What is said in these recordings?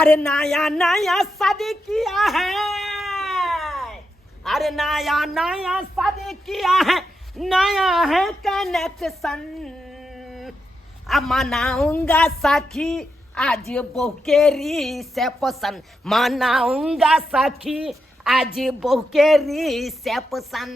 अरे नया नया शादी किया है, अरे नया नया शादी किया है, नया है कनेक्शन। अब मनाऊंगा सखी आज बहू के रिसेप्शन, मनाऊंगा सखी आज बहू के रिसेप्शन।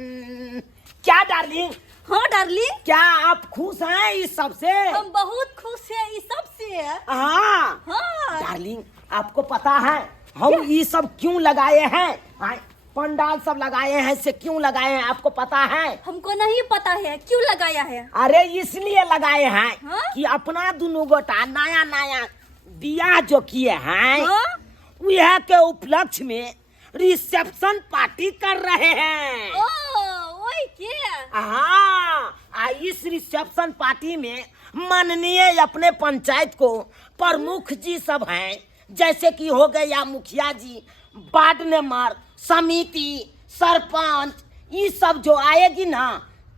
क्या डार्लिंग? हाँ डार्लिंग, क्या आप खुश हैं इस सब से? हम बहुत खुश हैं इस सब से। हाँ हाँ डार्लिंग, आपको पता है हम ये सब क्यों लगाए हैं? पंडाल सब लगाए हैं, इससे क्यों लगाए हैं आपको पता है? हमको नहीं पता है क्यों लगाया है। अरे इसलिए लगाए हैं हाँ? कि अपना दोनों गोटा नया नया बियाह जो किए हैं, हाँ? वह के उपलक्ष्य में रिसेप्शन पार्टी कर रहे हैं। ओ वही क्या? हाँ, इस रिसेप्शन पार्टी में माननीय अपने पंचायत को प्रमुख जी सब हैं, जैसे कि हो गए या मुखिया जी, वार्ड मेंबर, समिति, सरपंच, ये सब जो आएगी ना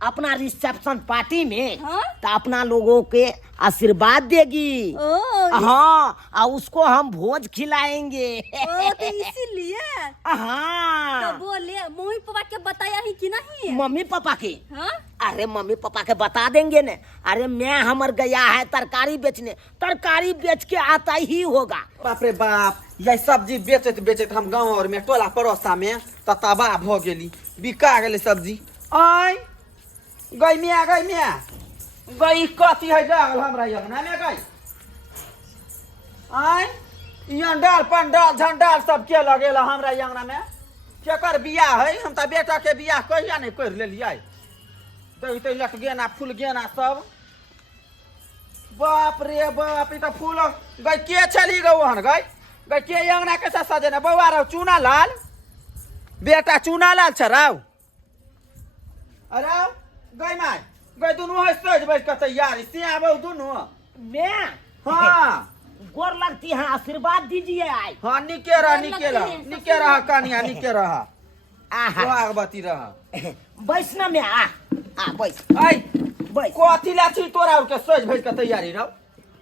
अपना रिसेप्शन पार्टी में, हाँ? तो अपना लोगों के आशीर्वाद देगी। हाँ, और उसको हम भोज खिलाएंगे। तो इसीलिए हाँ, तो बोले मम्मी पापा के बताया ही कि नहीं? मम्मी पापा के? हाँ? अरे मम्मी पापा के बता देंगे न। अरे मैं हमर गया है तरकारी बेचने, तरकारी बेच के आता ही होगा। बाप रे बाप, ये सब्जी बेचत बेचत हम गाँव और में टोला पड़ोसा में तबाह भ गेली, बिका गेली सब्जी। आई गई मिया गई कथी है डाल हमरा अंगना में गई। आई यहाँ डाल पंडाल झंडाल सब के लगेला हमरा अंगना में, केकर बियाह है? हम त बेटा के बियाह कहिया नहीं कर लेलिए। तो लट गेना फूल गेना सब, बाप रे बाप, ई त फूल गई के चली गौ हन गई के अंगना के साथ सजेना बउआ रहो चूना लाल, बेटा चूना लाल छ राव। अरे गई माय गई दोनों है सज बैठ के तैयारी से आबो दोनों। मैं हाँ गोर लगती है, आशीर्वाद दीजिए। आई हाँ निके रहा कनिया निके रहा, आहा स्वागवती रहा। बैठना में आ बैठ आई बैठ। कथी ला छी तोरा और के सज बैठ के तैयारी रहो?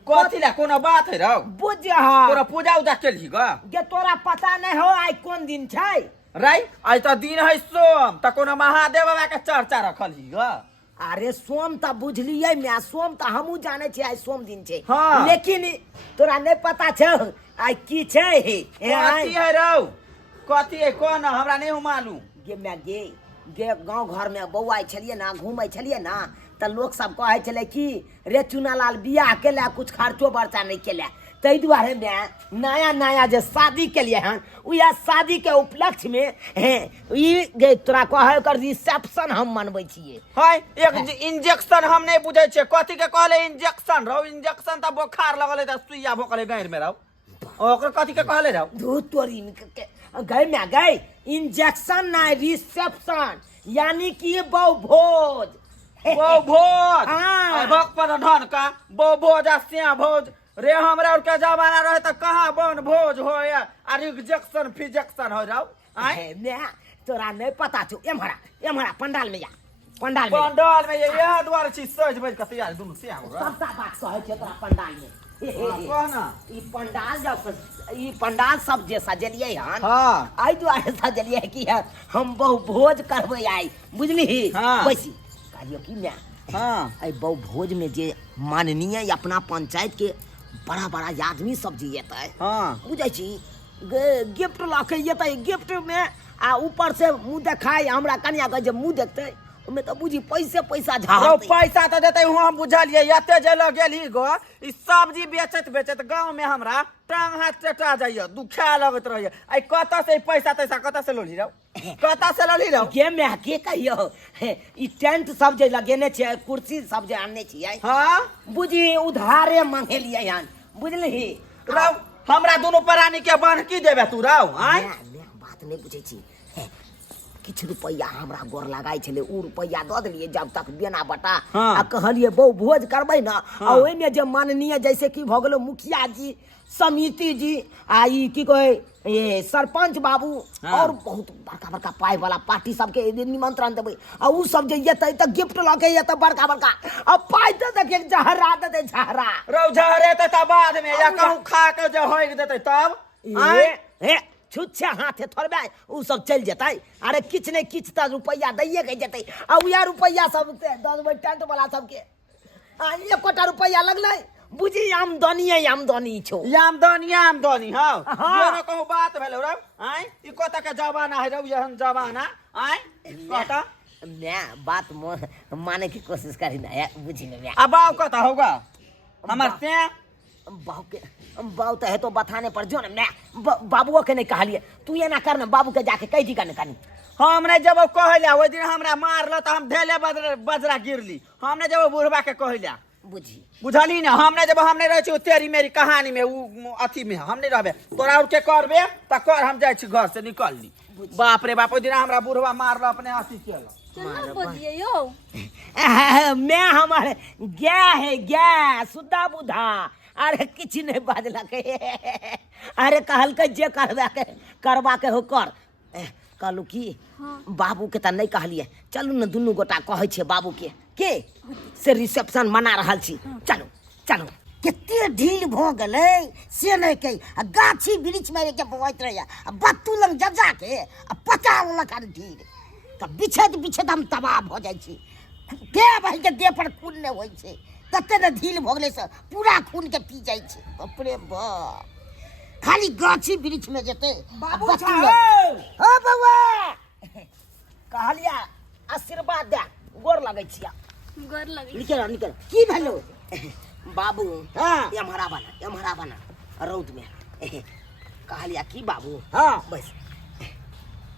कथी ला कोनो बात है रहो? बुझ हाँ तोरा पूजा उजा केलही ग? गे तोरा पता नहीं हो आई कौन दिन छै? राई आज तो दिन है सोम, त कोनो महादेव बाबा के चर्चा रखल ही ग। अरे सोम त बुझलिए मैं, सोम त हमू जाने छी आई सोम दिन छै। हाँ। लेकिन तोरा नहीं पता छ आई की छै? कथी है रहो? कथी है कौन हमरा नहीं मालूम। गे मैं गे गांव घर में बौआ छलिए ना, घूमे छलिए ना, तो लोग सब कहे छले कि रे चुनालाल बियाह केला कुछ खर्चो बर्चा नहीं केला, तै दुआरे मैं नया नया जो शादी के लिए हन उया शादी के उपलक्ष्य में ई गे तोरा कहे कर रिसेप्शन हम मनबै छिए। हाय एक इंजेक्शन हम नहीं बुझे छे, कथी के कहले इंजेक्शन रहो? इंजेक्शन त बुखार लगले त सुइया भोकले गायर में रहो, ओकर कथी के कहले रहो? धू तोरी गए मैं गए इंजेक्शन ना रिसेप्शन, यानी कि बहु भोज। बो भोज हाँ। भक पर धन का बो भोज आ भोज रे, हमरा और के जमाना रहे त कहां बन भोज हो या इंजेक्शन फिजेक्शन हो जाओ। आई मैं तोरा नहीं पता छो, एमहरा पंडाल में जा, पंडाल में पंडाल में ये द्वार छी सज बैठ के तैयार दोनों से आगो सबटा बात सहे छै तोरा पंडाल में। कहना ई पंडाल जब ई पंडाल सब जे सजलिए हन, हाँ आई दुआरे सजलिए कि हम बहु भोज करबै आई, बुझली? हाँ। वैसी कहियो कि मैं हाँ आई बहु भोज में जे माननीय अपना पंचायत के बड़ा बड़ा आदमी सब जे येतै, हाँ बुझै छी गिफ्ट लाके येतै, गिफ्ट में आ ऊपर से मुंह देखाई हमरा कन्या के जे मुंह देखतै ओमे तो बुझी पैसा रो झाड़तै। पैसा तो देते हुआ हम बुझलिए, एते जल गेली गो ई सब्जी बेचत बेचत गांव में हमरा टांग हाथ चटा जाइए, दुखा लगत रहिए। आई कत से पैसा तैसा कत से लोली रहो? कत से लोली रहो? के मैं के कहियो ई टेंट सब जे लगेने छै, कुर्सी सब जे आनने छियै, हाँ बुझी उधारे मांगेलिए हन, बुझली? रहो हमरा दोनों प्राणी के बन्हकी देबे तू रहो? आई मैं बात नहीं बुझै छी, किछ रुपया हमरा गोर लगाई छले, उ रुपया दऽ देलिए जब तक देना बटा। हाँ। आ कहलिए बहु भोज करबै ना, हाँ। आ ओइ में जे माननीय जैसे कि भ गेलो मुखिया जी, समिति जी, आ ई की कहे ये सरपंच बाबू, हाँ। और बहुत बड़का बड़का पाई वाला पार्टी सबके निमंत्रण देबै, आ उ सब जे येतै त गिफ्ट लऽ के येतै बड़का बड़का, आ पाई दऽ दे के झहरा दे झहरा। रहो झहरे त बाद में या कहूं खा के जे होइक देते तब हे छुच्छे हाथे थोड़बे उ सब चल जतै। अरे किछ नहीं किछ त रुपया दैये के जतै। आ उया रुपया सब 10 टेंट वाला सबके आ 1 कोटा रुपया लगलै। बुझी आमदनी छौ। आमदनी हाँ हाँ। ये न कहूँ बात भेलो रौ आय ई कोता के जमाना है रौ यहन जमाना आय कहता मैं बात माने की कोशिश करी ना बुझी में मैं अब बाव कता होगा हमर से बाऊ तो है तो बताने पर जो ना मैं बाबुओ के नहीं कहलिए तू ये ना कर ना बाबू के जाके कह दी का नहीं कनी। हमने जब कहलिया ओइ दिन हमरा मारल त हम ढेले बजरा गिरली। हमने जब बुढ़वा के कहलिया बुझी बुझली ना हमने जब हमने रहे छी तेरी मेरी कहानी में उ अथी में हम नहीं रहबे तोरा उठ के करबे त कर हम जाय छी घर से निकलली। बाप रे बाप ओइ दिन हमरा बुढ़वा मारल अपने अथी केल। चलो बोलिए यो। मैं हमारे गया है गया सुधा बुधा। अरे किछ नहीं बाजलक। अरे कहल के जे करवा के हो कर। कहलू की बाबू के त नहीं कहलिए चलू न दुनू गोटा कहै छे बाबू के से रिसेप्शन मना रहल छी चलो चलो। कितने ढील भ गलै से नहीं कही गाछी वृक्ष में के बवैत रहे बत्तू लंग जजा के पचा लक ढील त बिछत हम तबाह भ जाइ छी। के भाई के देह पर खून नहीं होइ छै तते न ढील भ गलै से पूरा खून के पी जाइ छै। बाप रे बाप खाली गाछी वृक्ष में जेते बाबू बत्तू छा लंग। हो बउआ कहलिया आशीर्वाद दे गोर लगै छिया। गोर लगी। निकल की भेलो बाबू हाँ। एम्हरा बना रौद में कहलिया की बाबू हाँ बस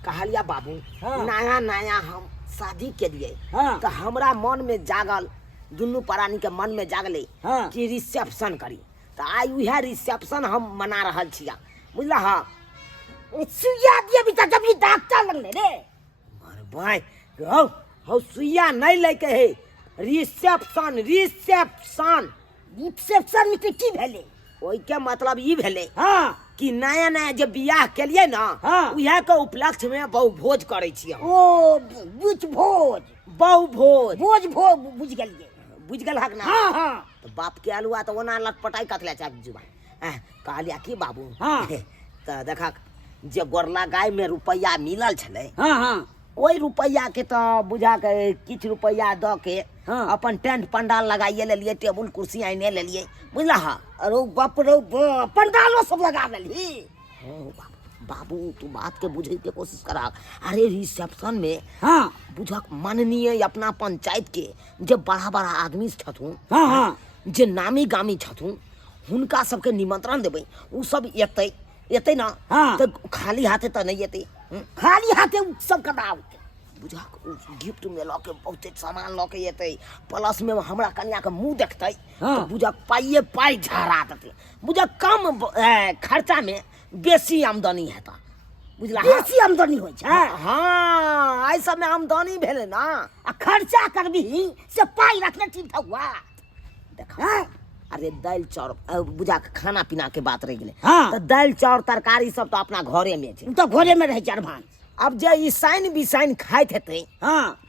कहलिया बाबू हाँ। नया हम शादी के लिए हाँ। तो हमरा मन में जागल दुनू प्राणी के मन में जागले हाँ। कि रिसेप्शन करी तो आई उहे रिसेप्शन हम मना रहल छिया बुझला। हाँ सुइया दिए भी जब ये डॉक्टर लगले रे अरे भाई हो सुइया नहीं लेके है रिसेप्शन रिसेप्शन में की भेले ओई के मतलब ई भेले हाँ कि नया जब बियाह के लिए ना हाँ। उहे के उपलक्ष्य में बहु भोज करे छियै। ओ बुझ भोज बहु भोज भोज भोज बुझ गेलिए। बुझ गेल हक ना। हाँ हाँ तो बाप के अलुआ तो ओना लटपटाई कतले चाह जुबान कहलिया की बाबू हाँ। तो देखा जे गोरला गाय में रुपया मिलल छले हाँ हाँ ओई रुपया के तो बुझा के किछ रुपया द के हाँ। अपन टेंट पंडाल लगाइए ले लिए टेबुल कुर्सी आने ले लिए बुझला। हाँ अरे बाप रे बाप पंडालो सब लगा लेली। बाबू तू बात के बुझे के कोशिश करा। अरे रिसेप्शन में हाँ बुझक माननीय अपना पंचायत के जे बड़ा बड़ा आदमी छथुन हाँ हाँ जे नामी गामी छथुन हुनका सबके निमंत्रण देबै उ सब एतै ना। हाँ। तो खाली हाथे तो नहीं एतै खाली हाथे सब कटाव बुझक गिफ्ट में लके बहुते सामान लके एतै प्लस में हमरा कन्या के मुंह देखतै हाँ। तो बुझक पाई झरा देतै बुझक कम खर्चा में बेसी आमदनी हेता बुझला। बेसी आमदनी होइ छै। हाँ आई सब में आमदनी भेले ना आ खर्चा करबी से पाई रखने ठीक हुआ देखा। अरे दाल चाउर बुझा के खाना पीना के बात रह गेले हाँ। तो दाल चाउर तरकारी सब तो अपना घरे में छै। तो घरे में रहे चार भान अब जे ई साइन बिसाइन खाइत हेतै हाँ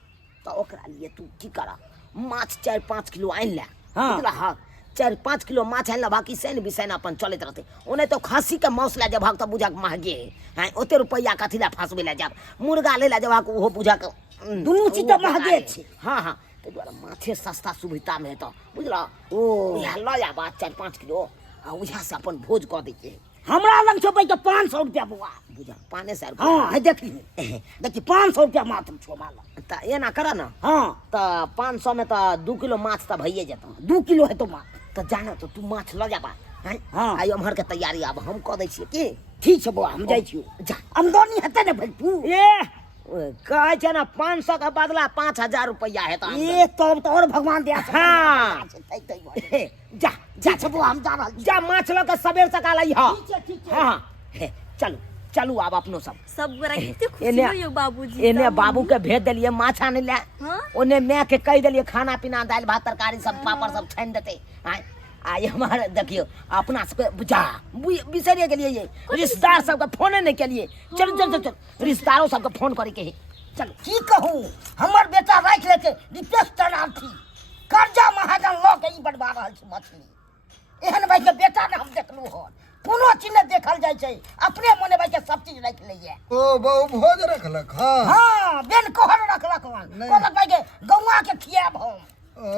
तो ओकरा लिए तू की करा माछ 4-5 किलो आइन ले हाँ। बुझला। हाँ 4-5 किलो माछ आइन ले बाकी साइन बिसाइन अपन चलत रहते ओने तो खस्सी के मांस ले जब तो बुझा के महगे है हाँ ओते रुपया कथी ले फंसबे ले जब मुर्गा ले ले जब ओहो बुझा के दुनू चीज तो महगे छै। हाँ हाँ ते द्वारा माछे सस्ता सुविधा में तो बुझला। ओ यह लया बात 4-5 किलो आ उहा से अपन भोज क दै छै। हमरा लग छो तो 500 रुपया बुआ बुझा 500 हाँ है देखी 500 रुपया मात्र छो माला त एना कर ना हाँ त 500 में त 2 किलो माछ त भइए जेतौ 2 किलो है तो माँ त जाना तो तू माछ ल जाबा हैं। हाँ। आई हमर के तैयारी अब हम क दै छियै की ठीक है बुआ हम जाइ छियो जा। आमदनी हेते ने भाई तू कहै छै ना 500 के बदला 5000 रुपया हेता ये तब तो और भगवान दया से हाँ। जा जा छ बुआ हम जा रहल छी। जा माछ ल के सबेर सकाल आई हां ठीक है हां चलू चलू आब अपनो सब सब गोरा कितने खुशी एने- हो यो बाबूजी। एने बाबू के भेज देलिए माछ आने ले हाँ? ओने मैं के कह देलिए खाना पीना दाल भात तरकारी सब पापड़ सब छान देते आई हमारे देखियो अपना सबके बुझा बिसरिए गेलिए ये रिश्तेदार सबके फोन नहीं केलिए चल चल चल चल रिश्तेदारों सबके फोन करे के है चल की कहूँ हमर बेटा राख लेके रितेश तनार्थी कर्जा महाजन ल के ई बढ़वा रहल छी मछली एहन भाई के बेटा ने हम देखलू हन कोनो चीज न देखल जाय छै अपने मने भाई के सब चीज रख लइए ओ बहु भोज रखलक हाँ हां बेन कोहर रखलक हन नहीं। कहलक भाई के गौवा के खियाब हम ओ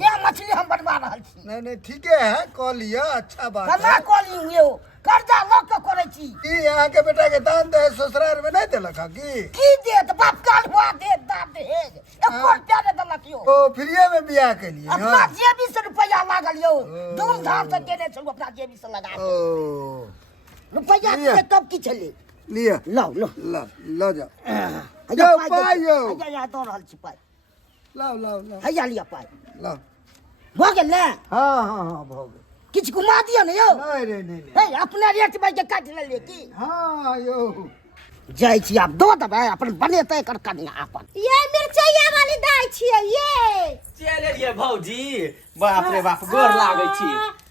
क्या मछली हम बनवा रहल छी नहीं ठीके है कह लिया अच्छा बात कना है कहली हुए कर्जा लोग के करे छी की यहाँ के बेटा के दान दे ससुराल में नहीं देलक है की देत बाप काल हुआ दे दाब दहेज एको रुपया ने देलक यो ओ फ्रीए में बियाह के लिए अपना हाँ जेबी से रुपया लागल यो धूमधाम से देने छौ अपना जेबी से लगा के ओ रुपया लिया। के कब की छले लिया लो लो लो जाओ हैया यो, पाइ पाइ दे। यो। हैया यहाँ दऽ रहल छी पाइ लाओ लाओ लाओ हैया लिया पाइ लाओ भऽ गेल ने हाँ हाँ हाँ भो गए किछु घुमा दियो ने यौ नहीं नहीं नहीं हे अपने रेट भाई के काटि लेलिए की हाँ यो जाइ छी आब दऽ देबै अपन बनेतै एकर कनिया अपन ये मिरचैया वाली दाई छियै ये चल एलियै भौजी बाप रे बाप गोर लागै छी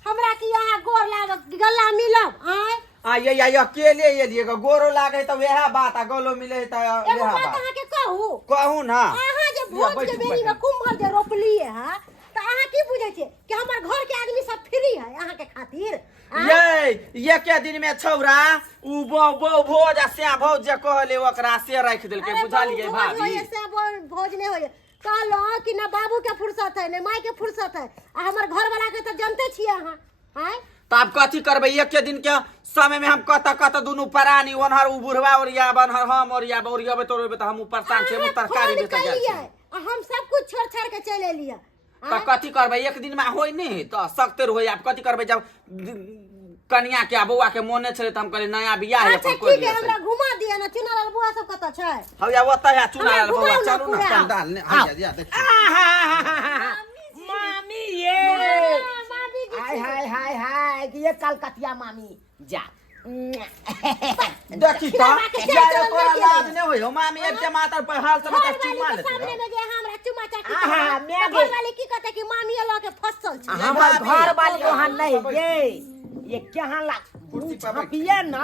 हमरा की यहाँ गोर लागत गला मिलब आय आ ये अकेले एलियै ग गोरो लागै त वएह बात आ गलो मिले त एगो वएह बात बात अहाँ के कहू कहू ना अहाँ जे भोज के बेरी में कुम्हर जे रोपलिए है त अहाँ की बुझै छियै कि हमर घर के आदमी सब फ्री है अहाँ के खातिर ये के दिन में छौरा उ भोज आ से भौज जे कहले ओकरा से राख देलकै बुझलियै भाभी से भोज नहीं होय कहलो कि ना बाबू के फुर्सत है ना माई के फुर्सत है आ हमर घर वाला के त जानते छियै अहाँ आय त आब कथी करबै एक के दिन के समय में हम कत दुनु परानी ओनहर उ बुढ़वा ओरिया बनहर हम ओरियाबे तोरबे त हम परेशान छी हम तरकारी बेच जाइ छी हम सब कुछ छोड़ छाड़ के चले एलियै त कथी करबै एक दिन में होय नहीं त सकते होय आब कथी करबै जब कनिया के आ बौआ के मोने छले त हम कहले नया बियाह है अच्छा अपन कोई ठीक है हमरा घुमा दिया ना चुनार बुआ सब कत छै हौया ओतय है चुना हमरा बौआ घुमाउ ना चलू ना पूरा। पंडाल ने हौया देखी मामी ये मामी जी हाय हाय हाय हाय कि ये कलकतिया मामी जा देखी त यार तोरा लाज ने होय हो मामी एक टमाटर पर हाल सब त चुमा लेते सामने में जे हमरा चुमा चाटी आहा, मैं घर वाले की कहते कि मामी लो के फसल छै हमार घर वाली वहाँ नहीं ये क्या ला कुर्सी पर बैठ। पिए ना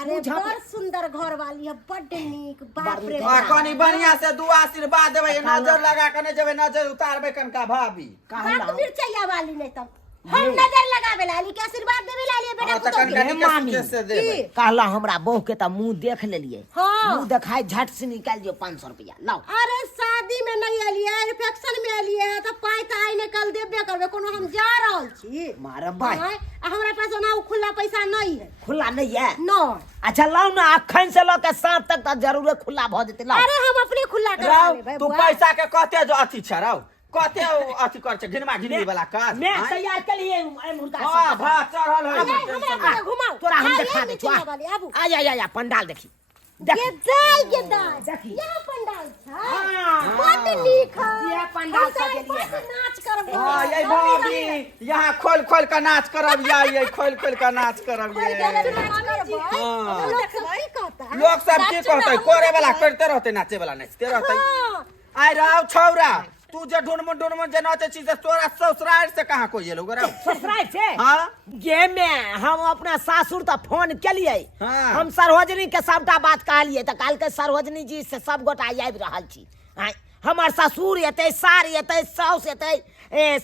अरे बड़ सुंदर घर वाली है बड़ नीक बाप रे आ कनी बढ़िया से दुआ आशीर्वाद देबै नजर लगा के ने जेबै नजर उतारबै कनका भाभी बाप मिर्चैया वाली नहीं तब हम नजर लगावे लाली के आशीर्वाद देवे लाली बेटा त पुतो कनका के निके सुके से देबै कहला हमरा बहू के त मुंह देख लेलिए हाँ। मुंह देखाई झट से निकाल दियो 500 रुपया लाओ अरे शादी में नहीं एलिए रिसेप्शन में एलिए तो पाई त आई ने कल देबे करबे कोनो हम जा रहल छी मारे भाई आय, आ हमरा पास ना उ खुला पैसा नहीं है खुला नहीं है नो अच्छा लाओ ना अखन से लो के शाम तक त जरूर खुला भ जेते लाओ अरे हम अपने खुला करा राव लेबै तू पैसा के कते जो अथी छ राव कते अथी कर छ घिनमा घिनमी वाला काज मैं आँय? तैयार के लिए मुर्गा हां सब भात चढ़ल है हमरा को घुमाओ तोरा हम हाँ, दिखा ये दे मिर्चैया वाली आबू आ जा पंडाल देखी ये दाई के दाई देखी। यहाँ पंडाल छै हाँ। बड़ नीक है ये पंडाल हम सब सजेलिए बड़ नाच करब हां ये भाभी यहाँ खोल खोल के नाच करब ये खोल खोल के नाच करब ये हाँ। लोग सब की कहते करे वाला करते रहते नाचे वाला नाचते रहते आय राव छौरा तू जे ढूंढमन जे नाचे छी से तोरा ससुराल से कहां कोई लोग राव ससुराल से हां गे में हम अपना सासुर त फोन केलिए हाँ। हम सरवजनी के सबटा बात कहलिए त काल के सरवजनी जी से सब गोटा आबि रहल छी आय हमर ससुर एतै सार एतै साउस एतै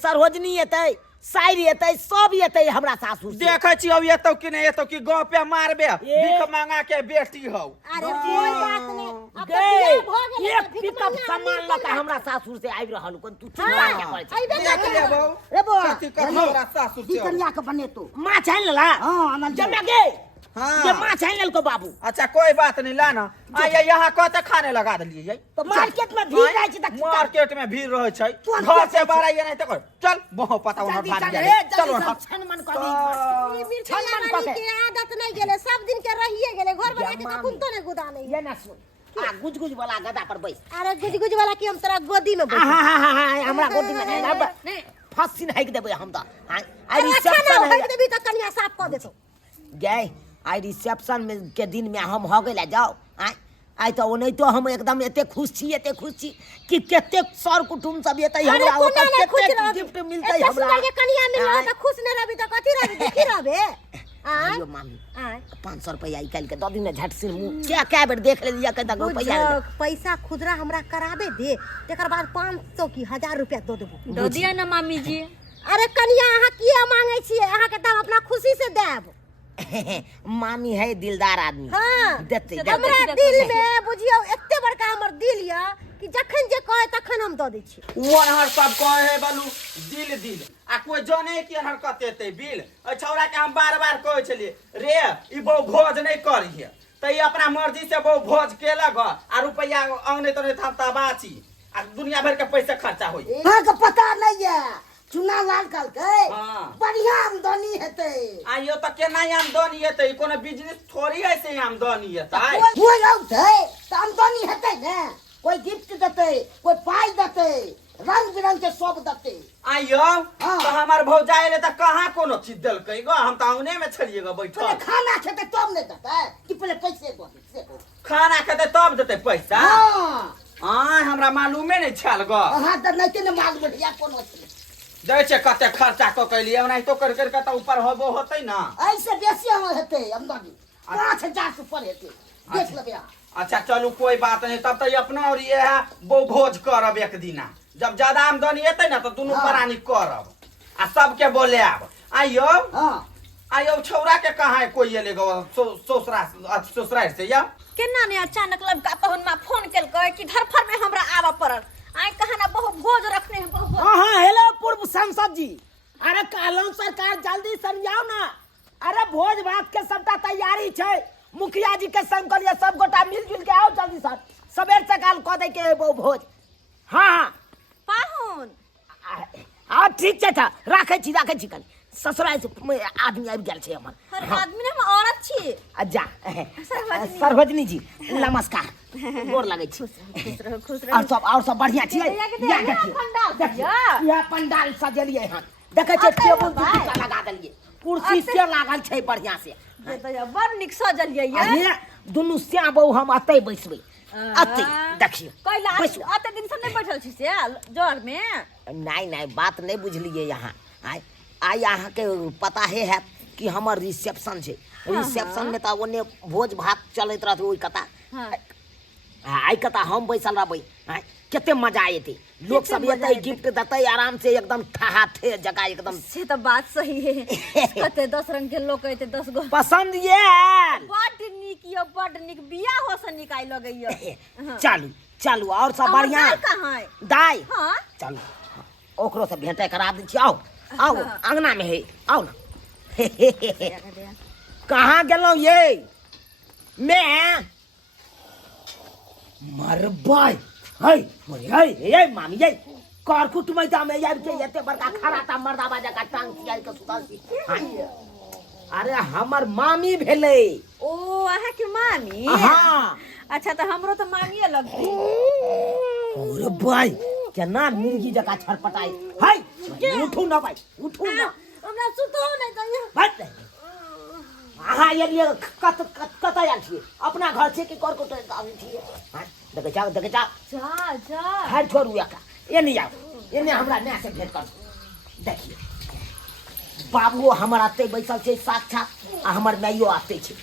सरवजनी एतै साइर एतै सब एतै हमरा सासुर से देखे छी अब एतो कि नहीं एतो कि गांव पे मारबे भीख मांगा के बेटी हो अरे कोई बात नहीं अब तो गे बियाह भ गेलै एक त भिख पिकअप मंगा सामान निकल लके जाए। हमरा सासुर से आबि रहल कोन तू चिंता क्या करे छी अइबे देख कर ले बहू रे बो कथी कर हमरा सासुर की से कनिया के बनेतो माछ आइन लेला हाँ, आनल जाओ। जमे गे हाँ। ये माछ आइन लेलको बाबू अच्छा कोई बात नहीं लाना आइए यहाँ कते खाने लगा दिलिए ये तो मार्केट में भीड़ रहै छै त मार्केट में भीड़ रहे छै तू घर से बाहर आइए नहीं तो कर चल बहुत पता वहां भाग जाए चलो चलो हाँ। छन मन कर ई मिर्चैया वाली के आदत नहीं गेले सब दिन के रहिए गेले घर बना के कखुन तो नहीं गुदा नहीं ये ना सुन आ गुज गुज वाला गदा पर बैस अरे गुज गुज वाला की हम तोरा गोदी में बैठ हमरा गोदी में नहीं अब फसिन हाइक देबै हम त आई अरे अच्छा ना रिसेप्शन हो देबी त कनिया साफ कर देतो गए आई रिसेप्शन में के दिन में हम हो गेला जाओ आई तो नहीं तो हम एकदम एते खुश छी कि केते सर कुटुम सब एते अरे हमरा कोना नहीं खुश केते रहबी गिफ्ट मिलतै एते हमरा सुंदर के कनिया मिलला आय। त खुश नहीं रहबी त कथी रहबी देखी रहबे आय आइयो मामी आय 500 रुपया आई काल के दो दिन में झट से मुंह क्या बेर देख लेलिया के तक रुपया पैसा खुदरा हमरा कराबे दे तेकर बाद 500 की 1000 रुपया दो देबो दो दिया ना मामी जी अरे कनिया अहाँ किया मांगे छियै अहाँ के दाम अपना खुशी से देब मामी है दिलदार आदमी हाँ देते हमरा दिल में बुझियो एते बड़का हमर दिल या कि जखन जे कहे तखन हम दऽ दै छी वनहर सब कहे है बलू दिल दिल आ कोई जाने के हर कते बिल ए छौरा के हम बार-बार कहै छलिए रे ई बहु भोज नहीं करिए त ई अपना मर्जी से बहु भोज केलक आ रुपया अंगने तने था बाची आ दुनिया भर के पैसा खर्चा होई हाँ के पता नहीं है चुना लाल कल के हाँ। बढ़िया आमदनी हेते आ यो त केना आमदनी हेतै कोनो बिजनेस थोड़ी ऐसे आमदनी हेतै कोई रहते तो आमदनी हेते ने कोई गिफ्ट देते कोई पाई देते रंग बिरंग के सब देते आइयो हाँ। तो हमार भौजाई ले त कहां कोनो चीज देलकै गो हम त अंगने में छलिए गो पहले बैठल खाना खेते तब नहीं देते कि पहले पैसे दो से दो खाना खेतै तब देतै पैसा हाँ आय हमरा मालूमे नहीं छल गो हाँ तो नहीं तो मालूम है कोनो चीज दै छै कते खर्चा क कैलिए ओनाहि तो कर के त ऊपर होबो होतै ना ऐसे बेसी हम हेते आमदनी 5000 से ऊपर हेते देख लेबे अच्छा चलू कोई बात नहीं तब तो अपना और ये है वो भोज करब एक दिना जब ज्यादा आमदनी हेतै ना तो दुनू हाँ। प्राणी करब आ सबके बोले आब आइयो हाँ आइयो छौरा के कहाँ है कोई एले गो ससुराल से या केना ने अचानक लड़का पहुनमा फोन केलकै कि धरफर में हमरा आवा पड़ल आइ कहा ना बहुत भोज रखने हैं बहुत भोज। हाँ हेलो पूर्व सांसद जी अरे कहलौं सरकार जल्दी समझाओ ना अरे भोज भात के सबटा तैयारी छै मुखिया जी के संग करिए सब गोटा मिलजुल के आओ जल्दी सर सबेर सकाल कह दे के भोज हाँ पाहुन हाँ ठीक छै था राखै छी कल ससुराल से आदमी आबि गेल छै हमर हर आदमी ने हम औरत छी जा सर्वजनी। सर्वजनी जी नमस्कार गोर लगै छी खुश और सब बढ़िया छियै या देखिए, पंडाल सजिया। यह पंडाल सजेलिए हन देखे छै अते टेबुल भाई। कुर्सी लगा देलिए कुर्सी से लागल छै बढ़िया से बड़ निक सजलियै ये अरे दुनू श्याम बहु हम अतै बैसबै अतै देखियो कैला बैसू। अते दिन से नहीं बैठल छी से जर में नहीं बात नहीं बुझलिए यहाँ आई अहाँ के पता है कि हमर रिसेप्शन छै रिसेप्शन में तो ओने भोज भात चलैत रहते ओई कता हाँ। आई कता हम बैसल रहबै केते मजा एते लोग सब मजा एते एतै। गिफ्ट देते आराम से एकदम ठहाठे जगह एकदम से तो बात सही है कते 10 रंग के लोग कहते 10 गो पसंद ये बड़ निक यो बड़ निक बियाह हो से निकाल लगैयो चलू और सब बढ़िया कहां है दाई हां चलू ओकरो से भेंटे करा दै छी आओ अंगना में है आओ ना कहाँ गेलौं ये मैं मरबाई है मामी ये कर कुटुमैता में यार के एते बड़का खराटा मर्दाबा जका टांग किया के सुतल छी अरे हमर मामी भेलै ओ अहाँ के मामी हाँ अच्छा तो हमरो तो मामीए लगती अरे भाई केना मिर्गी जका छटपटाई है उठू ना भाई उठू ना हमरा सुतो नहीं दैयो भाई हाँ ये कत आयल छियै अपना घर से कि कर को आबै छियै हाँ देखे जा जा हर छोड़ू का एने आओ एने हमरा ने से भेंट कर देखिए बाबू हमर आते बैसल छै साक्षात आ हमर माइयो आते छै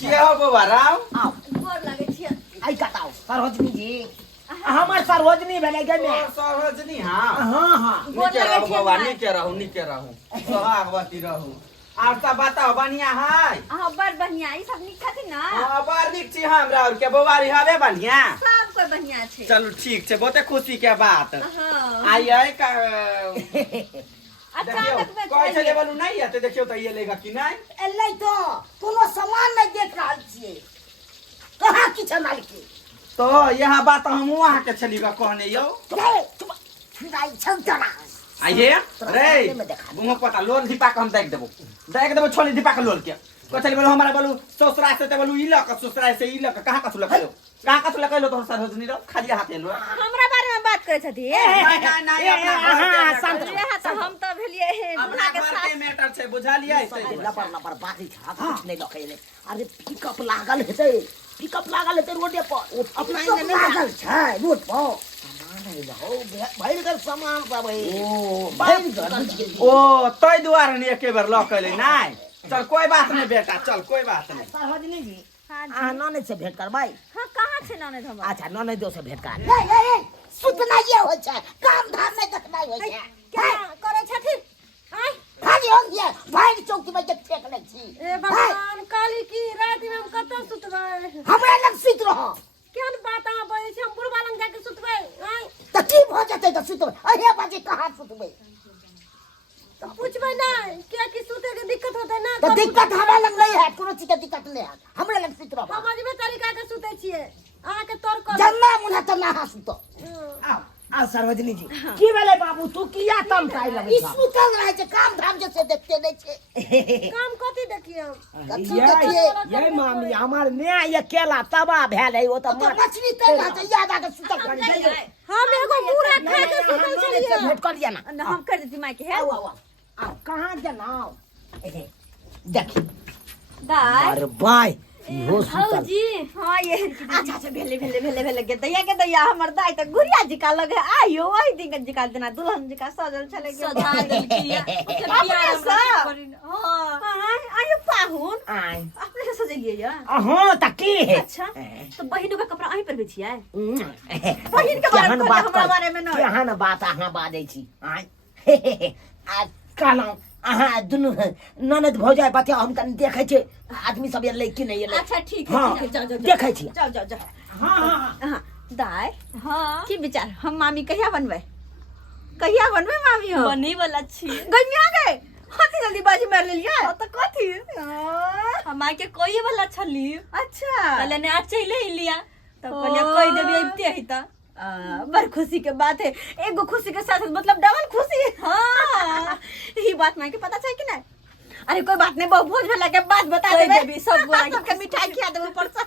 के हो बाबा राव आओ गोर लागे छियै आई कताओ सरोजनी जी हमर सरोजनी भेलै गे मैं सरोजनी हां हाँ नीचे रहू बाबा नीचे रहू सोहागवती रहू और सब बताओ बढ़िया है अहाँ बड़ बढ़िया ई सब निक छथिन ना हां बड़ नीक छी हमरा और के बौआरी हवे बढ़िया सब कोई बढ़िया छै चलो ठीक छै बहुते खुशी के बात हां आइए का अचानक में कोई चले बोलू नहीं है तो देखियो तो ये लेगा कि नहीं एलै तो कोनो सामान नहीं देख रहल छियै कहाँ की चमाल के तो यहाँ बात हम वहाँ के चली का कहने यो रे चुप छुराई छौतरा आइए रे मुंह पता लोन दीपा के हम देख देबो छोली दीपा के लोन के को चली बोलो हमारा बोलू ससुरा से ते बोलू इला का ससुरा से इला का कहां का सुलक लो कहां का सुलक लो तो सरोजनी रो खाली हाथ लो हमरा बारे में बात करे छथि नहीं अपना घर के शांत रहे तो हम तो भेलिए अपना के घर साथ के मैटर छै बुझालिए लपर बाजी छा कुछ नहीं लखैले अरे पिकअप लागल हेतै रोडे पर अपना इने लागल छै रोड पर भैर कर सामान सब है ओ तै दुआरे ने एके बेर लकले नहीं चल कोई बात नहीं बेटा चल कोई बात नहीं सरोजनी जी हां आ ननद से भेंट करबै हां कहां छै ननद हमर अच्छा ननदो से भेंट कर ए सुतना ये हो छै काम धाम नहीं देखनाइ हो छै क्या करे छथिन आइ खाली हो गया भाई चौकी में जब फेंक ले छी ए भगवान काली की रात में हम कत सुतबै हमरा लग सुत रहो केहन बात अहाँ बोलै छी हम बुढ़बा लग जाके सुतबै त की भ जते त सुतबै अहे बाजी कहां सुतबै तो पूछबै नहीं क्या कि सुते के दिक्कत होते ना तो दिक्कत हमरा लग नहीं है कोनो चीज के दिक्कत नहीं है हमरा लग सुत रहो समझबे तरीका के सुते छिए अहाँ के तोर कर जन्ना मुना त ना सुतो आओ आओ सरोजनी जी की भेले बाबू तू किया तम काई लगे ई सुतल रहे छै काम धाम जे से देखते नहीं छै काम कथी देखिए हम कथी देखिए ये मामी हमार न्याय अकेला तबाह भेल है ओ त तो मछली तेल है याद आके सुतल कर हम एगो मुरा खा के सुतल छलिए भेंट कर दिया ना हम कर देती माई के है आओ आओ आओ कहां जनाओ देखी दाई अरे भाई इहो सुतल भौजी हाँ ये अच्छा भेले के दैया हमर दाई त गुड़िया जी का लगे आयो ओही दिन जी का देना दुल्हन जी का सजल चले गए सजा देलकिया अपने से हां आयो पाहुन आय अपने से सजेलिए या हां त की है अच्छा तो बहिनों का कपड़ा अहीं पर बेचिए बहिन के बारे में न केहन बात अहाँ बाजै छी आय आ कहलौं अहाँ दुनू ननद भौजाई बतिया हम कनी देखै छै आदमी सब एलै कि नहीं एलै अच्छा ठीक हाँ, है जाओ देखै छी जाओ हां हां हां दाई हां की विचार हम मामी कहिया बनबै मामी हो बने वाला छी गई आ गए हाथी जल्दी बाजी मार लेलिए तो कथी हमार के कोई वाला छली अच्छा पहले ने आज चले लिया तब कहलिए कोई देबी अइते ही त बड़ खुशी के बात है एगो खुशी के साथ मतलब डबल खुशी हां यही बात माई के पता छै कि नहीं अरे कोई बात नहीं बहुत भोज भेला के बाद बता कोई देबे देबी सब गोरा सबके मिठाई खिया देबे ऊपर से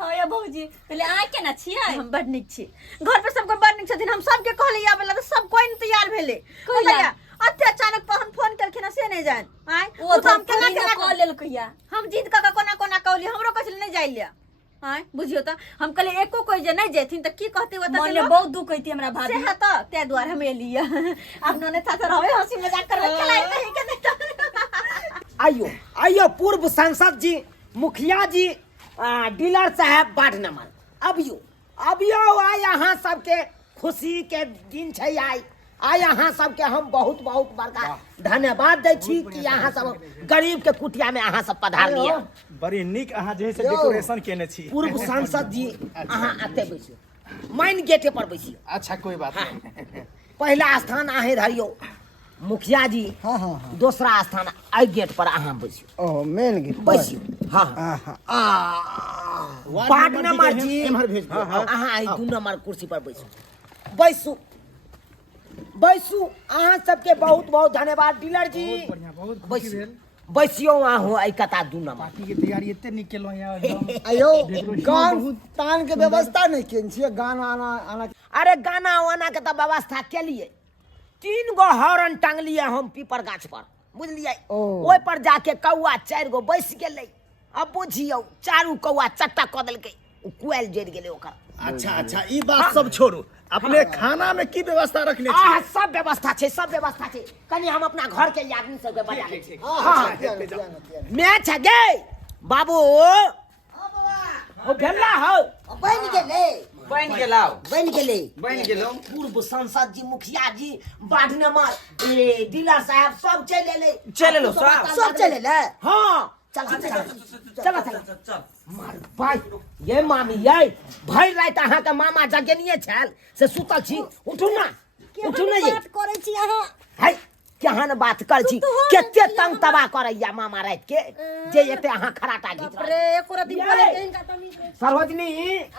हां या भौजी पहले आ के ना छियै हम बड़ निक छी घर पे सबको बड़ निक छथिन हम सबके कहले आबेला तो सब कोई नहीं तैयार भेले कोई ला? अत्ते अचानक पहन फोन करके ना से नहीं जान आय ओ तो हम केना केना कॉल लेल कहिया हम जीत का कोना कोना कहली हमरो कहले नहीं जाई लिया आय बुझियो त हम कहले एको कोई जे नहीं जेथिन त की कहते बता मन में बहुत दुख होती हमरा भाभी से त ते द्वार हम एलिया अब नने था रहवे हंसी मजाक करवे खलाई नहीं के नहीं आइयो आइयो पूर्व सांसद जी मुखिया जी डीलर साहब वार्ड नंबर अबियो आय अहाँ सबके खुशी के दिन छै आय अहाँ सबके हम बहुत बहुत बड़का धन्यवाद दै छी कि अहाँ सब गरीब के कुटिया में अहाँ सब पधारलिए बड़ी नीक अहाँ जे है से डेकोरेशन केने छी पूर्व सांसद जी अहाँ आते बैसियो मेन गेटे पर बैसियो अच्छा कोई बात नहीं पहला स्थान अहें धरियो मुखिया जी हाँ हाँ हाँ दूसरा स्थान आई गेट पर अहाँ बैसियो ओ मेन गेट बैसियो हाँ वार्ड नंबर जी एम्हर भेज दो अहाँ आई 2 नंबर कुर्सी पर बैसू बैसू अहाँ सबके बहुत बहुत धन्यवाद डीलर जी बढ़िया बहुत खुशी बैसू भेल बैसियो अहाँ हो आई कता 2 नंबर पार्टी के तैयारी एते नीक केलौ यहाँ एकदम आयो गान तान के व्यवस्था नहीं केन छियै गाना आना अरे गाना वाना के तो व्यवस्था के लिए 3 गो हॉर्न टांगलिए हम पीपर गाछ पर बुझलिए ओ। ओइ पर जाके कौआ 4 गो बैस गेलै अब बुझियो 4 कौआ चट्टा क देलकै कुएल जड़ गेलै ओकर अच्छा अच्छा ई बात सब छोड़ू अपने खाना में की व्यवस्था रखने छी सब व्यवस्था छै कनी हम अपना घर के आदमी सबके बजा लै छी मैच है गे बाबू ओ भेला हो बन गेले बन गेलौ पूर्व सांसद जी मुखिया जी वार्ड नंबर डीलर साहब सब चल एले सब चले ले हाँ चल मार भाई ये मामी ये भर रात अहाँ के मामा जगेनिए छल से सुतल छी उठू ना ये बात करे छी अहाँ है केहन बात कर छी केते तंग तबाह करैया मामा रात के जे एते अहाँ खराटा घीच अरे एको रति बोले इनका तमीज नहीं सरोजनी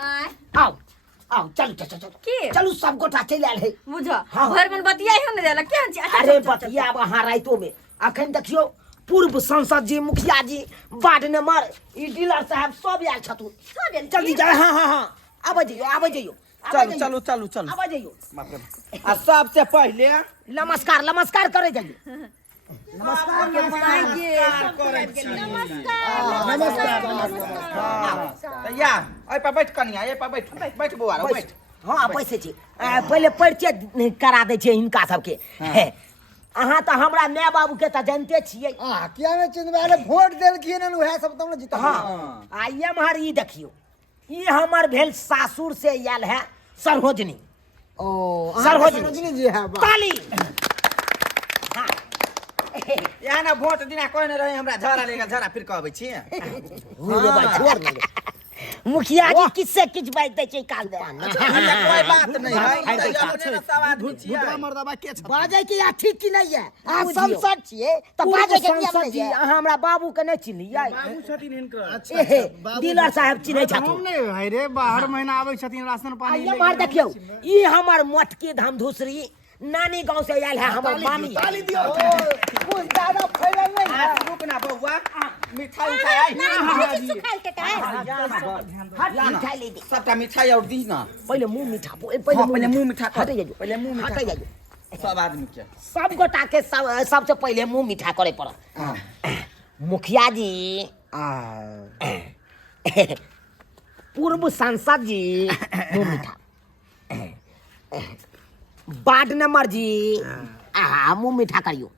आय आओ चलू सब गोटा चल आयल है बुझा हाँ। घर में बतिया ही नहीं देला क्या छी अरे बतिया अहाँ राइतो में अखन देखियो पूर्व सांसद जी मुखिया जी वार्ड नंबर ई डीलर साहब सब आयल छथुन जल्दी जा हाँ आबे जइयो चलू आबे जइयो आ सबसे पहले नमस्कार करे जाइए या ओइ पर बैठ कनिया ए पर बैठ बौआ रो बैठ हाँ बैसे छी पहले परिचय करा दै छै हिनका सबके अहाँ तो हमरा माय बाबू के तो जानते छियै किया नहीं चिन्हबे अरे वोट देलखिन हन उहे सब तब न जीत हाँ आ एम्हर ई देखियो ई हमर भेल सासुर से आयल है सरोजनी ओ सरोजनी जी है ताली हाँ यहाँ ना वोट दिना कहने रहे हमरा झरा लेगा झरा फिर कहबै छी छोड़ दे मुखिया जी किससे किछ बात दै छै काल दे कोई बात नहीं है अपने सवाल भुटरा मर्दबा के छ बाजे की या ठीक की नहीं है आ संसद छिए त बाजे के नियम नहीं है अहाँ हमरा बाबू के नहीं चिन्हियै बाबू छथिन हिनकर अच्छा डीलर साहब चिन्है छथुन हम नहीं है रे बाहर महीना आबै छथिन राशन पानी ये मार देखियो ई हमर मोटकी धमधुसरी नानी गांव से आयल है हमर मामी ताली दियो कुछ ज्यादा फैलल नहीं है रुक ना बउआ मिठाई उठाई आई सुखाइल के काहे हट मिठाई ले दे सबटा मिठाई और दी ना पहले मुंह मीठा पहले मुंह मीठा कर। हटे जाइयो पहले मुंह मीठा हटे कर। जाइयो सब आदमी के सब गोटा के सबसे पहले मुंह मीठा करे पड़त मुखिया जी पूर्व सांसद जी मुंह मीठा वार्ड नंबर जी मुंह मीठा करियो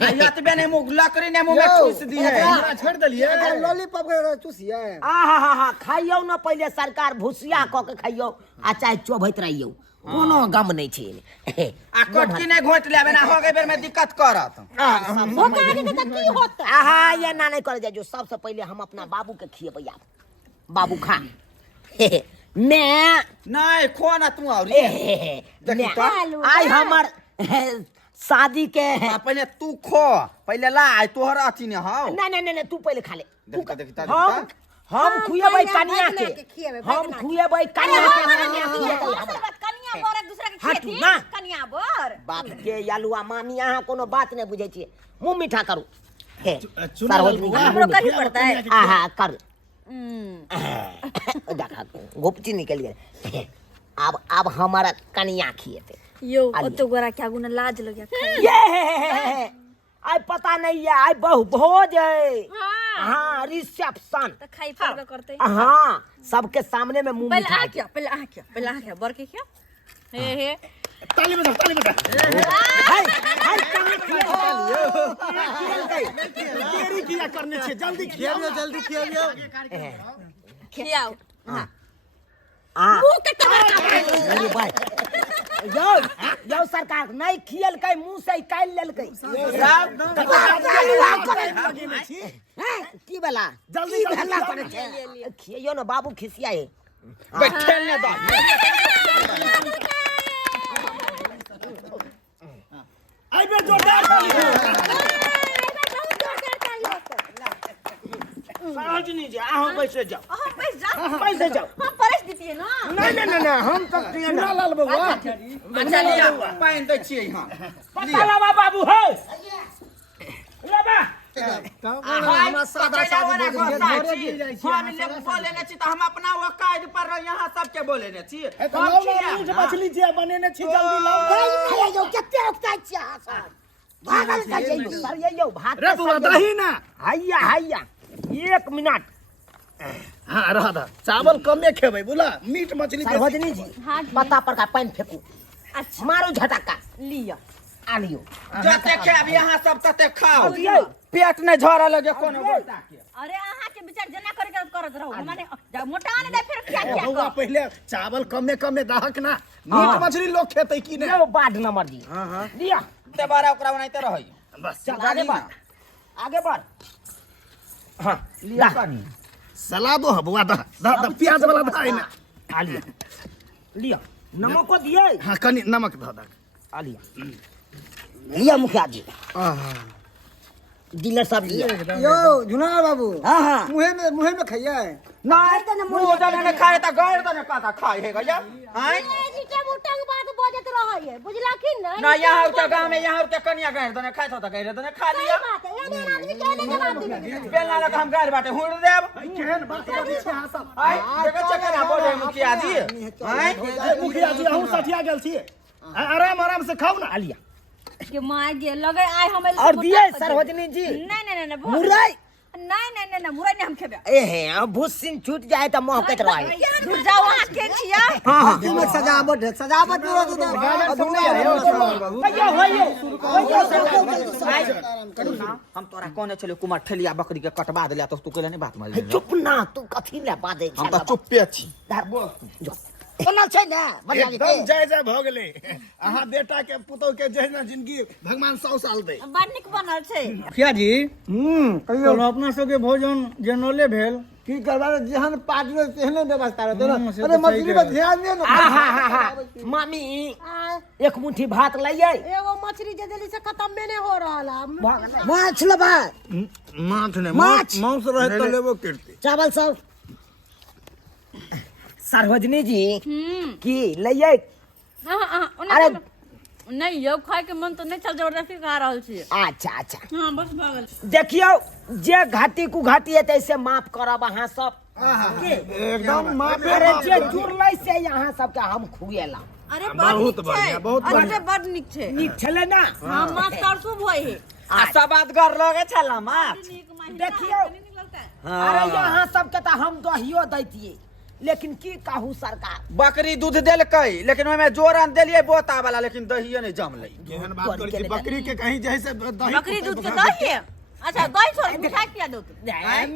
यतबे ने मुंह लकड़ी ने मुंह में ठूस दी है हमरा छोड़ देलिए लॉलीपॉप के चूसिए हा खाइयो न पहले सरकार भुसिया क के खाइयो आ चाहे चोभैत रहियो कोनो गम नहीं छै आ कटकी ने घोट लेबे ना हो गए बेर में दिक्कत करत भूखा के त की होत आहा ये ना नहीं कर जाइयो सबसे पहले हम अपना बाबू के खिएबै आप बाबू खा मैं नहीं खो ना तू और देखी तो आई हमर शादी के पहले तू खो पहले ला आई तोहर अथी ने हां नहीं तू पहले खा ले देखता हम खुएबै कनिया के खिएबै हम खुएबै कनिया के कनिया बर एक दूसरा के हटू खेती ना। कनिया बर बाप के यालुआ मामी अहाँ कोनो बात नहीं बुझै छियै मुंह मीठा करू चुना सार्वजनिक हमरो करही पड़ता है आहा कर देखा गोपची निकल गए अब हमारा कनिया खिएते यो ओतो गोरा क्या गुना लाज लगे ये आई पता नहीं है आई बहु भोज है हाँ रिसेप्शन त खाई पड़बे करते हाँ सबके सामने में मुंह पहले मीठा आ क्या पहले आ क्या बर के क्या हे ताली बजा हाय हाय कहाँ खिएल गई देरी किया करने छे जल्दी खियाओ जल्दी खियाओ खियाओ मुंह के अरे भाई यो सरकार नहीं खियल कई मुंह से काल लेल कई की बला जल्दी हल्ला करे छे खियो न बाबू खिसिया है बैठल ने दो आई बे जोरदार साहजनी जी हम बैसे जाओ हम पैसा बैसे जाओ हम परिस्थिति है ना नहीं हम तो चुना लाल बबुआ अच्छा लिया पाइन दै छियै यहां पता लगा बाबू है लेबा हमरा सादा सादा हम बोले छी त हम अपना वकायद पर यहां सबके बोले ने छी मीट मछली जे बनेने छी जल्दी लाओ यो केते उक्ता छिया सब भागल का जइयो सर ये यो भात रे बुआ दही ना हैया 1 मिनट हां रहा चावल कमे खेबै बुला मीट मछली सार्वजनिक जी पत्ता पर का पानी फेंकू अच्छा मारो झटका लिया आ लियो जते खाब यहां सब तते खाओ पेट ने झरा लगे कोनो बोलता के अरे अहाँ के विचार जना करे के करत रहो माने जब मोटा ने दे फिर क्या क्या बबुआ पहले चावल कमे दहक ना मीट मछली लोग खेतै की ने यो वार्ड नंबर जी हां दिया ते बारा ओकरा बनाइते रहै बस चल आगे बढ़ हाँ लिया सलादो है बुआ दा प्याज वाला दा है ना आ लिया लिया नमक को दिए हां कनी नमक द दा आ लिया मुखिया जी डीलर साहब लिया यो जुना बाबू हाँ मुहे में खाइए नहीं मुंह दने ने खाए त गैर दने का खाए है गया हैं जी के मुटंग बात बजत रहै है बुझला कि नहीं ना यहां के गांव में यहां के कन्या गैर दने खाए त गैर दने खा लिया बात है यानी आदमी के ने जवाब दे बेलना लगा हम गैर बाटे हुड़ देब केहन बात करै छी अहाँ सब आय देखै छ केना बोले मुखिया जी हैं मुखिया जी अहूँ सठिया गेल छी आराम से खाओ ना लिया के माय गे लगे आय हम और दिए सरवजनी जी नहीं मुरई नहीं मुरई नहीं हम खेबे ए भूसिन छूट जाए त महकत रहे दूर जाओ वहां के छिया हां में सजावट है सजावट पूरा तो दुनिया हम तोरा कोने चले कुमार ठेलिया बकरी के कटवा देला तो तू कहले नहीं बात मार चुप ना तू कथी ले बादे हम त चुप्पे छी जो बनल छै ने बढ़िया एकदम जय जय भ गेलै अहाँ बेटा के पुतोह के जहिना जिंदगी भगवान 100 साल दे। बड़ नीक बनल छै। मुखिया जी कहियो अपना सबके भोजन जनरले भेल की करबा जेहन पार्टी रहे तेहने व्यवस्था रहते ना। अरे मछली पर ध्यान दियो ना। मामी आ, एक मुट्ठी भात लाइए। एगो मछली जे देली से खत्मे ने हो रहल है। माछ लेबै माछ ने माछ। मांस रहे तो लेबो करते। चावल सब सरवजनी जी की लाइए। अरे नहीं यौ खाए के मन तो नहीं चल, जबरदस्ती खा रहल छी। अच्छा अच्छा हां बस भ गेल। देखियो जे घाटी कुघाटी है तैसे माफ करब अहाँ सब। एकदम माफे अरे जे जुड़लै से यहाँ सबके हम खुएला। अरे बहुत बढ़िया बहुत बढ़िया। अरे बड़ नीक छै। नीक छलै ना। हां माछ तरसू भई है। आ सब बात कर लगे छला माछ। देखियो अरे यहाँ सबके तो हम दहियो दैतिए लेकिन की कहू सरकार बकरी दूध देलकै लेकिन ओमे जोरन देलिए बोता वाला लेकिन दहिए नहीं जमलै। केहन बात करै छी बकरी के कहीं जैसे दही बकरी दूध के दही है। अच्छा दही छोड़ मिठाई किया दो।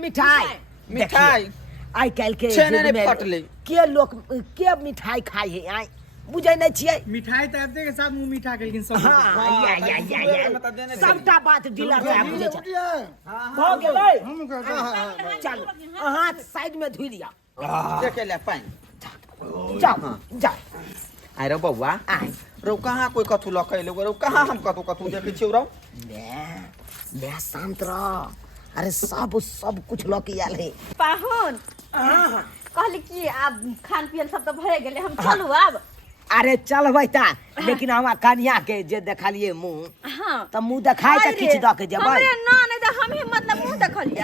मिठाई मिठाई आइ काल्हि के छेने युग नहीं में फटलै। के लोग के मिठाई खाई है आइ बुझै नहीं छियै। मिठाई त आते के साथ मुंह मीठा केलखिन सब। हाँ या सबटा बात डीलर साहब बुझै छै। भ हम गेलै चल अहाँ साइड में धुइ लिया। देखे ले पानी जाओ जाओ आइ रे बौआ आइ रौ कहाँ कोई कथु लखैले रौ कहाँ हम कथु देखै छियौ रौ। ले शांत रह। अरे सब कुछ लौकी आल है। पाहुन कहली कि अब खान पियन सब तो भरे गेले, हम चलू अब। अरे चलबै ता लेकिन हमार कन्या के जे देखलिए मुंह हां त मुंह देखाय त किछ द के जेबै। अरे ना नहीं तो हम ही मतलब मुंह देखलिए।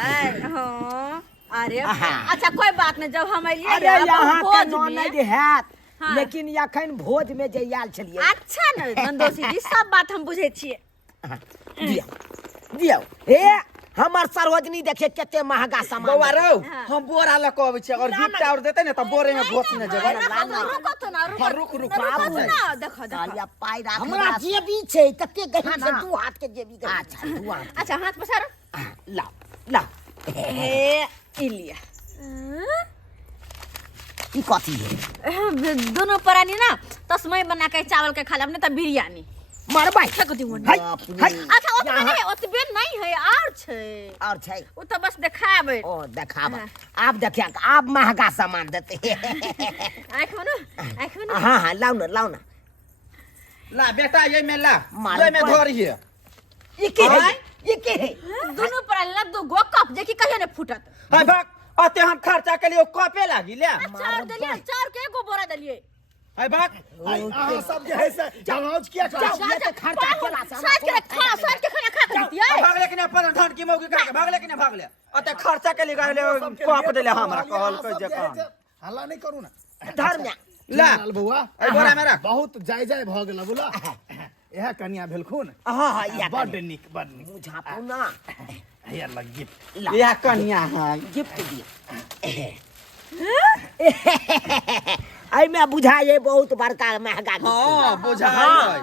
हां अरे अच्छा कोई बात नहीं, जब हम अइलिए अरे यहाँ के भोज नॉलेज में। हैत हाँ। लेकिन यखन भोज में जे आयल छलिए। अच्छा न नंदोसी जी सब बात हम बुझे छिए। दियौ दियौ हे हमर सरवजनी देखे केते महंगा सामान बौआ रौ हाँ। हम बोरा ल के अबै छी अगर गिफ्ट और देतै ने त बोरे में घोस ने जेबै। रुको तो ना हाँ, रुक, रुको तो ना देखो सालिया पाई राख हमरा जेबी छै कते गहींर छै, ना। 2 हाथ के जेबी गहींर। अच्छा तू आ अच्छा हाथ पसारो। लाओ लाओ ए इलिया ई कथी है। दोनों परानी ना तस्मै बना के चावल के खा लेब, नहीं तो बिरयानी मरबै फेंक दी वन। हाय हाय अच्छा ओतबे नहीं, ओतबे नहीं है और छै। और छै वो तो बस देखाबे। ओ देखाब आप देखिया आप महंगा सामान देते। आँख में ना आँख में ना। हाँ लाओ ना ला बेटा ये में ला मार ये में पर। धरिए। ये के है दोनों परानी ला दो गो कप जे कि कहियो नहीं फूटत। हाय भाग अते हम खर्चा के लिए कपे लागी ले। चार दलिए, चार के एगो बोरा दलिए। हाय भाग अहाँ सब जे है से जहाज किया कर ये तो खर्चा केला से साथ के खा, साथ के खाना खा कर दिए। भाग ले कि अपन धन की मौगी का भाग ले कि भाग ले अते खर्चा के लिए गले कप देले हमरा कहल के जे काम हल्ला नहीं करू ना। धर्म ला लाल बउआ ए बोरा में रख। बहुत जय जय भ गेल बोला। यह कन्या भेलखुन हाँ या बड नीक बड नीक। मुझापू ना हे लगी ला या कन्या है गिफ्ट दिए। आई में बुझाए बहुत बड़का महंगा हां बुझाई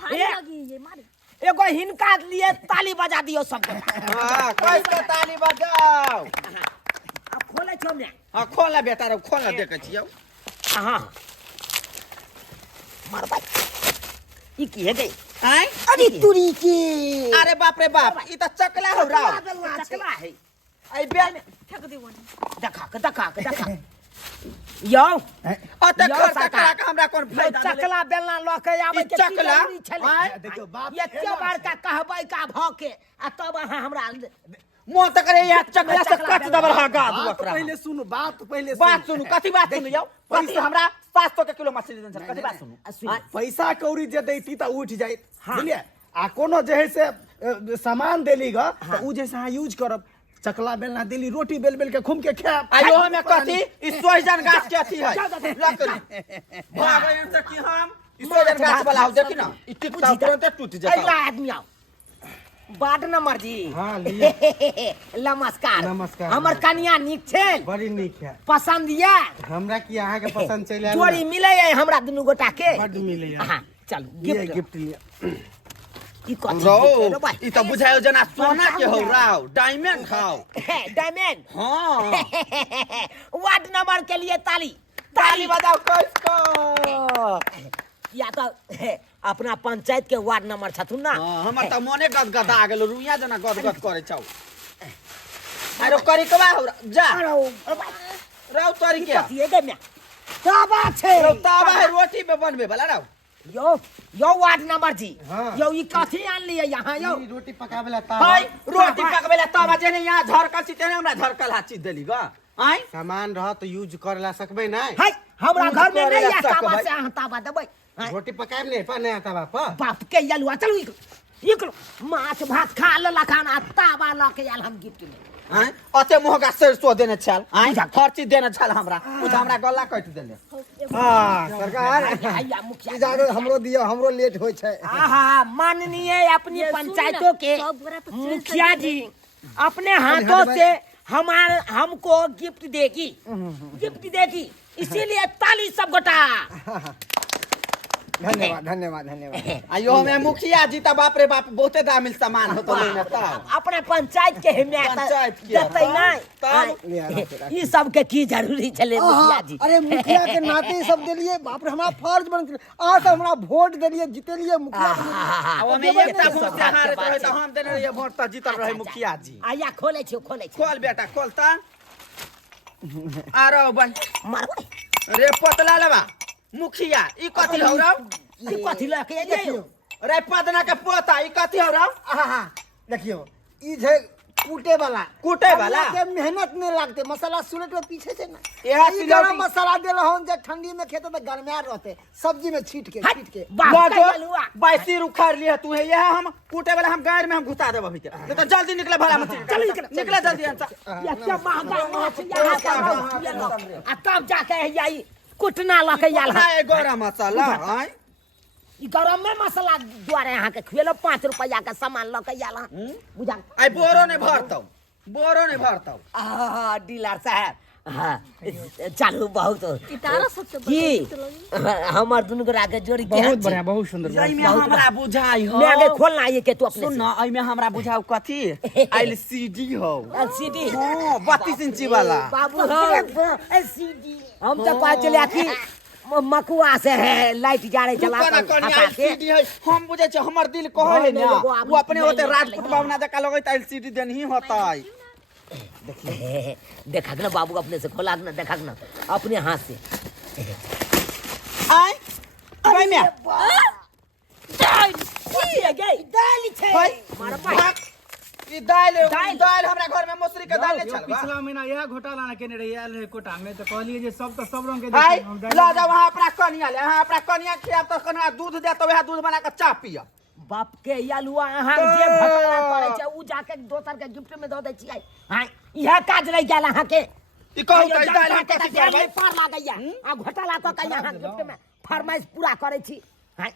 भारी लगी ये मारी। एगो हिनका लिए ताली बजा दियो सब। हां कैसे ताली बजाओ। अब खोले छो ने हां खोला बेटा रे खोला देखे छियो। हाँ मरबै ई की है गई। आय अरे तुरी के अरे बाप रे बाप ई त चकला हो राव। चकला है आई बेल फेंक दी वन। देखा यो अते यो खर्चा सरकार। करा के हमरा कोन यो फायदा मिले। चकला बेलना ल के आबै ई के चकला? चकला देखियो बाप ये के बार का कहबै का भ के आ तब अहाँ हमरा मो त करे या चकला से कट दबर हा गा दू बात ओकरा। पहले सुनु बात पहले बात सुनु कथी बात सुनु यौ कथी पैसा- हमरा 500 के किलो मछली देन सर कथी बात सुनु। पैसा कौड़ी जे दैती त उठ जाइत बुझलिए। आ कोनो जे है से सामान देली ग त उ जैसे अहाँ यूज करब। चकला बेलना देली रोटी बेल बेल के घूम के खाब। आयो में कथी ई सोहजन गाछ के अथी है लकड़ी भागै से कि हम ई सोहजन गाछ वाला हो देखी ना ई टिकता तुरंत टूट अगला जाता। आदमी आओ बाट नंबर जी हाँ लिए नमस्कार नमस्कार। हमर कन्या नीक छै बड़ी नीक है पसंद ये हमरा की अहाँ के पसंद चले आयल जोड़ी मिले है हमरा दुनू गोटा के बड मिले है। हाँ चल ये गिफ्ट गिफ्ट लिए ई कथी रो गिफ्ट रे भाई? ई त बुझायो जना सोना के हो राव डायमंड खाओ। डायमंड हां वार्ड नंबर के लिए ताली ताली बजाओ किसको या तो अपना पंचायत के वार्ड नंबर छथुन ना हमर त मने गदगद आ गेलो रुइया जना गदगद करे छौ अरे करी कबा हो जा रौ तोरी के ये गे मैं ताबा छे रौ ताबा है रोटी पे बनबे वाला रौ यो वार्ड नंबर जी यो ई कथी आन लिए यहाँ यो रोटी पकावेला हाय रोटी पकबेला ताबा जेने यहाँ झरकल छी तेने हमरा झरकल हाची देली ग आय सामान रह तो यूज करेला सकबे ना हाय हमरा घर में नहीं करेला है ताबा सकबै। से अहाँ ताबा देबै रोटी पकाएब ने पर नहीं ताबा पर बाप के यलुआ चलू इकलो माछ भात खा लेला खाना ताबा ल के आयल हम गिफ्ट में आय अते मोहगा सरसो देने छल आय हर चीज देने छल हमरा उ त हमरा गला कट देले हां सरकार भैया मुखिया इजाजत हमरो दियो हमरो लेट होय छै आहा माननीय अपनी पंचायतों के मुखिया जी अपने हाथों से हमको गिफ्ट देगी इसीलिए ताली सब गोटा धन्यवाद धन्यवाद धन्यवाद आयो हमें मुखिया जी त बाप रे बाप बहुते दामिल सामान होतो लेने त अपने पंचायत के पंचायत के देते तब नहीं ई सब के की जरूरी चले मुखिया जी अरे मुखिया के नाते ई सब देलिए बाप रे हमरा फर्ज बन गेल आज हमरा वोट देलिए जीतेलिए मुखिया अब हमें एकटा वोट से हारत रहे त हम देने रहिए वोट त जीतल रहे मुखिया जी आया खोले छो खोल बेटा खोल त आरो बन मारबै रे पतला लेबा मुखिया ई कथि हो रौ ई कथी लके देखियो रे पदना के पोता ई कथि हो रौ आहा देखियो ई जे कूटे वाला के मेहनत नहीं लगते मसाला सुलट में पीछे से ना यह ई गरम मसाला देला हम जे ठंडी में खेते में गरमाया रहते सब्जी में छीट के बाजो बाइसी उखाड़ लिए तू है यह हम कूटे वाला हम गाड़ में हम घुसा देब अभी तो जल्दी निकले भला मत चल निकले जल्दी ये क्या महंगा माछ यहाँ आ तब जाके आई कुटना लके आयल है गरम मसाला आय ई गरम में मसाला द्वारे यहाँ के खुएलो 5 रुपया का सामान लके आयल बुझा आई बोरो ने भरतौ डीलर साहब हाँ चालू बहुत कितारा सबसे की हमार दुनु गोरा के जोड़ी के बहुत बढ़िया बहुत सुंदर एई में हमरा बुझाई हो मैं आगे खोलना ये के तू अपने सुन न एई में हमरा बुझाऊ कथि एलसीडी हो एलसीडी हां 32 इंची वाला बाबू एलसीडी हम तो कह चले आखी मकुआ से है लाइट जारे चला एलसीडी है हम बुझे छ हमर दिल कहले ना वो अपने होते राजपूत बाबना देखा लगे त एलसीडी देन ही होता देखा ना बाबू अपने से खोला ना देखा ना अपने हाथ से आय भाई मैं दाल छे मारा भाई ई दाल हमरा घर में मसूरी के दाल चल पिछला महीना यह घोटाला ना केने रही आयल रहे कोटा में तो कहलिए जे सब तो सब रंग के भाई ला जा वहां अपना कनिया ले वहां अपना कनिया खिया तो कनिया दूध दे तो वह दूध बना के चा पिया बाप के यालुआ अहाँ जे घोटाला करे छै उ जाके दोसर के गिफ्ट में दे दै छियै हां यह काज रह गेल अहाँ के ई कहू त दाल हम कथि करबै पार लागैया आ घोटाला क के अहाँ गिफ्ट में फरमाइश पूरा करे छी हां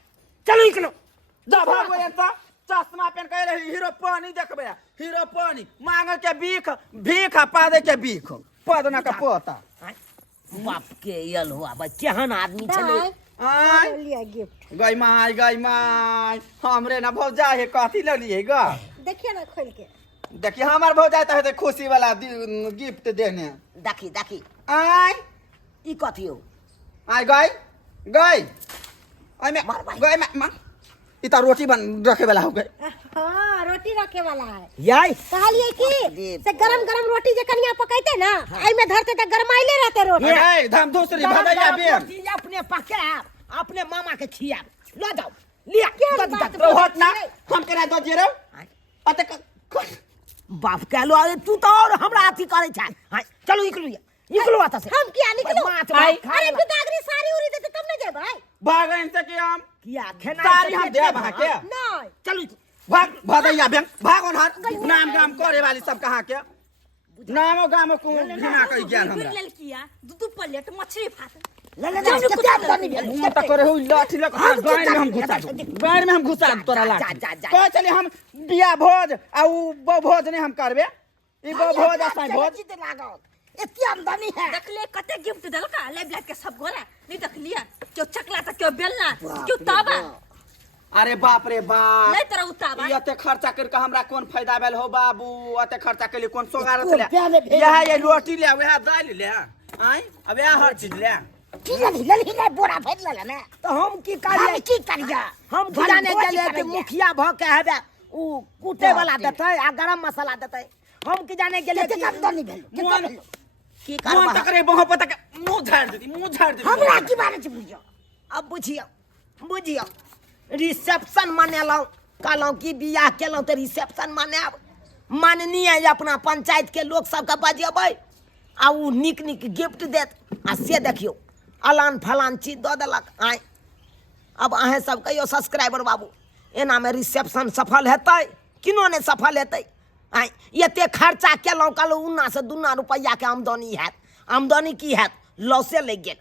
चलो निकलो जा भागो एता चश्मा पहन के रही हीरो पानी देखबे मांगे के भीख पादे के भीख पदना का पोता बाप के यल हुआ भाई केहन आदमी छले आय लिया गिफ्ट गई माय हमरे ना भौजा है कथी ल लिए ग देखिए ना खोल के देखिए हमार भौजा त खुशी वाला गिफ्ट देने देखी आय ई कथी हो आय गई आय में गई में ई त रोटी बन रखे वाला हो गई हाँ रोटी रखे वाला है याई कहलिए कि से गरम गरम रोटी जे कनिया पकाइते ना आई में धरते त गरमाइले रहते रोटी ए धम दूसरी भदैया बेन अपने पके अपने मामा के खिया ला जाओ लिया तो होत ना हम करा दो जेरो अते बाप के लो तू तो और हमरा अथी करे छै हां चलो निकलो आता से हम किया निकलो माछ अरे पितागरी सारी उरी देते तब न जेबै भागन से कि हम किया खेना सारी हम दे भाग के नहीं चलो भाग भदैया बेन भागोन हाथ नाम गाम करे वाली सब कहां के नामो गामो को बिना कहि ज्ञान हमरा ले किया दू प्लेट मछली भात ले मुंह त करे हो लाठी लक गाय में हम घुसा तोरा लाठी कह चले हम बिया भोज आ उ भोज ने हम करबे ई भोज आ साई भोज इतनी आमदनी है देख ले कते गिफ्ट देलका ले ब्लैक के सब गोरा नहीं देख लिया क्यों चकला त क्यों बेलना क्यों ताबा अरे बाप रे बाप नहीं तरह उताबा ई अते खर्चा करके हमरा कोन फायदा भेल हो बाबू अते खर्चा के लिए कोन सोगारत ले यह ये रोटी ले वह दाल ले आय अब यह हर चीज ले की लली बोरा भर ले ना तो हम की हम करिए की करिया हम की जाने गेलिए कि मुखिया भ के हेबे उ कूटे वाला देतै आ गरम मसाला देतै हम की जाने गेलिए केते कि आमदनी भेल मोहन की मोहन करबा तकरे बहु पता के मुंह झाड़ देती मुंह झाड़ देती हमरा की बारे छै बुझियो अब बुझियो रिसेप्शन मनेलहुँ कहलहुँ कि बियाह केलहुँ तऽ रिसेप्शन मनाएब माननीय अपना पंचायत के लोग सबके बजेबै आ उ नीक नीक गिफ्ट देत आ से देखियौ अलान फलान चीज दऽ देलक आइ अब अहें सब कहियो सब्सक्राइबर बाबू एनामे रिसेप्शन सफल हेतै किनो नहि सफल हेतै आइ एते खर्चा केलहुँ कहलहुँ उन्ना से दुन्ना रुपैआके आमदनी हैत आमदनी की हैत लॉसे लागि गेल